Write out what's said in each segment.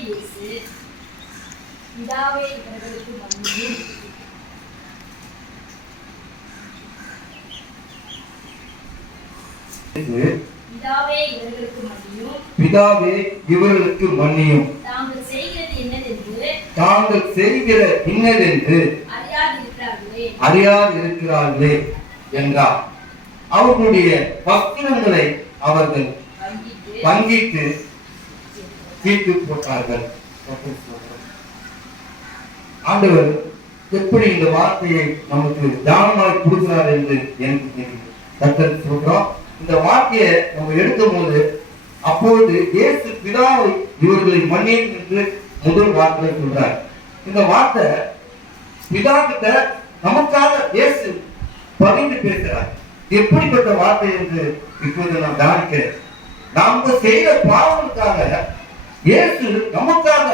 அதற்கு இயேசு, பிதாவே இவர்களுக்கு மன்னியும், பிதாவே இவர்களுக்கு மன்னியும், தாங்கள் செய்கிற இன்னதென்று அறியாதிருக்கிறார்களே என்றார். அவர்களுடைய வஸ்திரங்களை அவர்கள் பங்கிட்டு தீர்த்து போட்டார்கள். ஆண்டவர் எப்படி இந்த வார்த்தையை நமக்கு தானமாய் கொடுக்கிறார் என்று எனக்கு தெரியும். கர்த்தர் சொல்றோம், இந்த வார்த்தையை நம்ம எடுக்கும் போது அப்பொழுது இயேசு பிதாவை இவர்களை மன்னியும் என்று முதல் வார்த்தை சொல்றார். இந்த வார்த்தை பிதா கிட்ட நமக்காக இயேசு பகிர்ந்து பேசுறார். எப்படிப்பட்ட வார்த்தை என்று இப்போது நான் தியானிக்கிறேன். நாம செய்த பாவங்களுக்காக இயேசு நமக்காக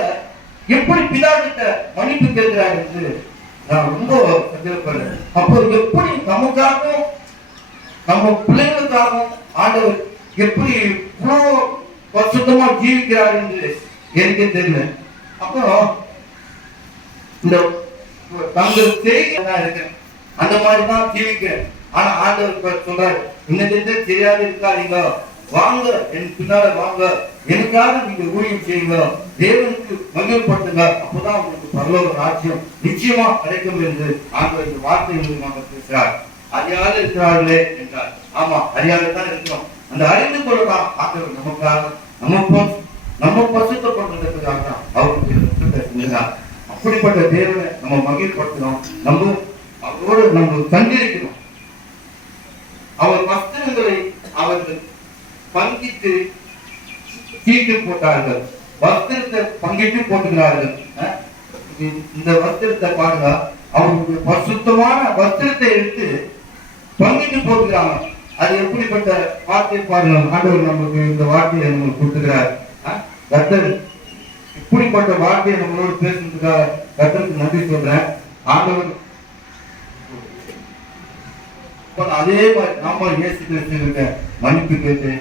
எப்படி பிதா கிட்ட மன்னிப்பு கேட்கிறார் என்று நான் ரொம்ப சந்தேகப்படுறேன். அப்போ எப்படி நமக்காகவும் நம்ம பிள்ளைகளுக்காகவும் ஆண்டவர் எப்படி இவ்வளவு பரிசுத்தமா ஜீவிக்கிறார் என்று எனக்கு தெரியல. அப்புறம் இந்த தங்கள் செய்தியா இருக்கிறேன், அந்த மாதிரிதான் ஜீவிக்கிறேன். ஆனா ஆண்டவர் சொல்றாரு, இன்னது தெரியாது இருக்காதீங்க, வாங்க என் பின்னால வாங்க, எனக்காக நீங்க ஊழியம் செய்யுங்க, தேவனுக்கு மகிழ்ப்படுத்துங்க, அப்பதான் உங்களுக்கு பரலோக ராஜ்யம் நிச்சயமா கிடைக்கும் என்று ஆண்டவர் இந்த வார்த்தை மூலமாக பேசுகிறார். அறியாத இருக்கிறார்களே என்றார். ஆமா, அறியாதான் இருக்கிறோம். அந்த அறிந்து கொள்ளலாம் ஆண்டவர் நமக்காக நம்ம பசுத்தப்படுறதுக்காக அவருக்கு அப்படிப்பட்ட தேவனை நம்ம மகிழ்படுத்தணும். நம்ம அவரோடு நம்ம சஞ்சரிக்கணும். அவர் வஸ்திரங்களை அவர்கள் பங்கிட்டு தீட்டு போட்டார்கள். வஸ்திரத்தை பங்கிட்டு போட்டுகிறார்கள். இந்த வஸ்திரத்தை பாருங்க, அவர்களுடைய பரிசுத்தமான வஸ்திரத்தை எடுத்து பங்கிட்டு போட்டுக்கிறாங்க. அது எப்படிப்பட்ட வார்த்தை பாருங்க. ஆண்டவர் நமக்கு இந்த வார்த்தையை நமக்கு கொடுத்துக்கிறார். கர்த்தர் இப்படிப்பட்ட வார்த்தையை நம்மளோட பேசுறதுக்காக கர்த்தருக்கு நன்றி சொல்றேன். ஆண்டவர் அதே மாதிரி நாம இயேசு கிறிஸ்துவிட்ட மன்னிப்பு கேட்டு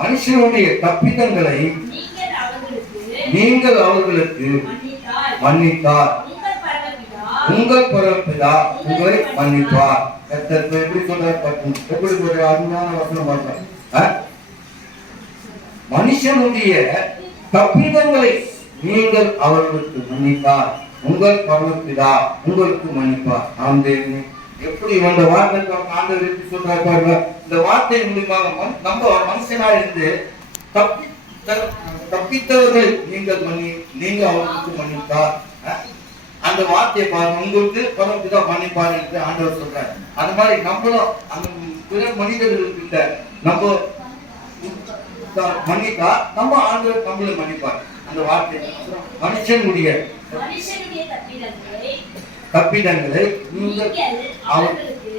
மனுஷனுடைய தப்பிதங்களை நீங்கள் அவர்களுக்கு மன்னித்தார், உங்கள் பரமபிதா உங்களை மன்னிப்பார். எப்படி சொல்றாரு? எப்படி ஒரு அருமையான வசனம் பார்க்கலாம். மனுஷனுடைய தப்பிதங்களை நீங்கள் அவர்களுக்கு மன்னித்தார், உங்கள் பரமபிதா உங்களுக்கு மன்னிப்பார். ஆம் தேவனே, எப்படி இந்த வார்த்தை ஆண்டவர் எப்படி சொல்றாரு பாருங்க. இந்த வார்த்தை மூலமாக நம்ம மனுஷனா இருந்து தப்பித்தவர்கள் நீங்க அவர்களுக்கு மன்னித்தார். அந்த வார்த்தையை பாருங்க, உங்களுக்கு பரமபிதா மன்னிப்பார் என்று ஆண்டவர் சொல்றாரு. அது மாதிரி நம்மளும் அந்த பிற மனிதர்கள்கிட்ட நம்ம மன்னித்தா நம்ம ஆண்டவர் நம்மளை மன்னிப்பார். அந்த வார்த்தை மனுஷனுடைய தப்பிதங்களை நீங்கள் அவர்களுக்கு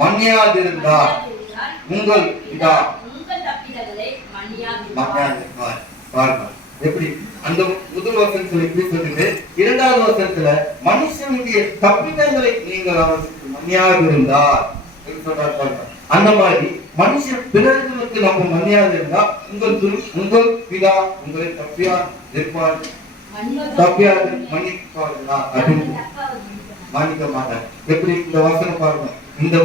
மன்னியாதிருந்தார், உங்கள் பிதா மன்னியாதிருப்பார். பாருங்க எப்படி அந்த முதல் வசனத்துல எப்படி சொல்லுது. இரண்டாவது வசனத்துல மனுஷனுடைய தப்பிதங்களை நீங்கள் அவர்களுக்கு மன்னியாதிருந்தார் சொல்றார். பாருங்க, அந்த மாதிரி மனுஷன் பிறர்களுக்கு நம்ம மன்னியாது இருந்தா உங்கள் பிதா உங்களை தப்பியா இருப்பார், தப்பியாது மன்னிப்பார்களா அப்படின்னு மன்னிக்க மாட்டார். எப்படி இந்த வசனம் பாருங்க. இந்த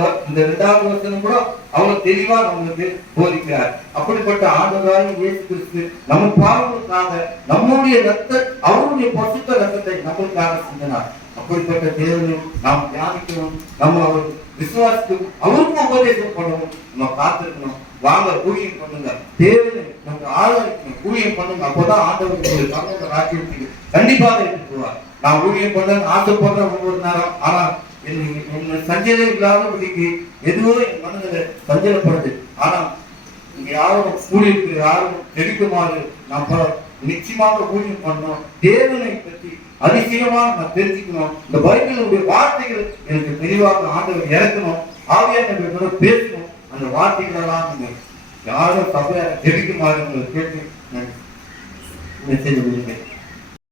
இரண்டாவது வசனம் கூட அவர் தெளிவா நம்மளுக்கு போதிக்கிறார். அப்படிப்பட்ட ஆண்டவராகிய இயேசு கிறிஸ்து நம்ம பாவங்களுக்காக நம்முடைய அவருடைய பசுத்த ரத்தத்தை நம்மளுக்காக சிந்தினார். அப்படிப்பட்ட தேவனை நாம் தியானிக்கணும், நம்ம அவர் விசுவாசிக்கணும், அவருக்கும் உபதேசம் பண்ணணும், நம்ம காத்திருக்கணும். வாங்க ஊழியம் பண்ணுங்க, தேவனை நமக்கு ஆதரிக்கணும், ஊழியம் பண்ணுங்க. அப்போதான் ஆண்டவர் பரலோக ராஜ்யத்துக்கு கண்டிப்பாக எடுத்து போவார். நான் ஊழியம் பண்ண ஆசைப்படுறேன் ஒவ்வொரு நேரம், ஆனா என்ன சஞ்சலம் இல்லாதபடிக்கு எதுவோ என் மனதில் சஞ்சலப்படுது. ஆனா இங்க யாரும் ஊழியருக்கு யாரும் தெரிக்குமாறு நம்ம நிச்சயமாக ஊழியம் பண்ணணும். தேவனை பற்றி அதிசயமாக நான் தெரிஞ்சுக்கணும். இந்த பைபிளுடைய வார்த்தைகள் எனக்கு தெளிவாக ஆண்டவர் இறக்கணும், ஆவியானவர்களோட பேசணும். அந்த வார்த்தைகளெல்லாம் நீங்க யாரும் சபையாக தெரிக்குமாறு உங்களுக்கு கேட்டு மெசேஜ் கொடுங்க.